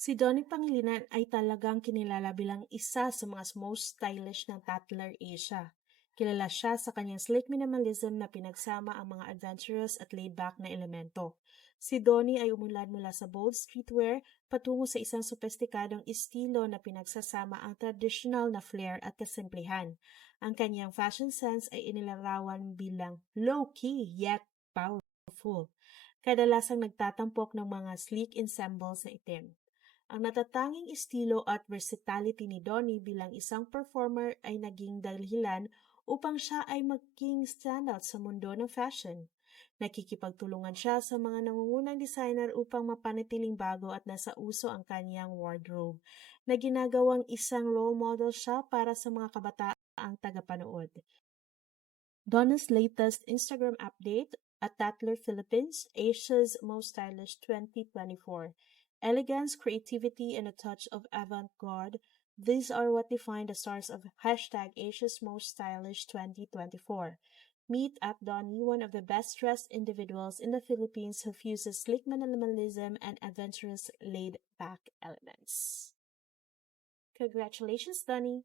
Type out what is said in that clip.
Si Donnie Pangilinan ay talagang kinilala bilang isa sa mga most stylish ng Tatler Asia. Kilala siya sa kanyang sleek minimalism na pinagsama ang mga adventurous at laid-back na elemento. Si Donnie ay umulad mula sa bold streetwear patungo sa isang sopestikadong estilo na pinagsasama ang traditional na flair at kasimplihan. Ang kanyang fashion sense ay inilarawan bilang low-key yet powerful. Kadalasang nagtatampok ng mga sleek ensembles na itim. Ang natatanging estilo at versatility ni Donnie bilang isang performer ay naging dahilan upang siya ay maging standout sa mundo ng fashion. Nakikipagtulungan siya sa mga nangungunang designer upang mapanatiling bago at nasa uso ang kanyang wardrobe, na ginagawang isang role model siya para sa mga kabataang tagapanood. Donna's latest Instagram update at Tatler Philippines, Asia's Most Stylish 2024. Elegance, creativity, and a touch of avant-garde These are what define the stars of hashtag Asia's Most Stylish 2024. Meet at one of the best dressed individuals in the Philippines who fuses sleek minimalism and adventurous laid back elements. Congratulations, Donnie!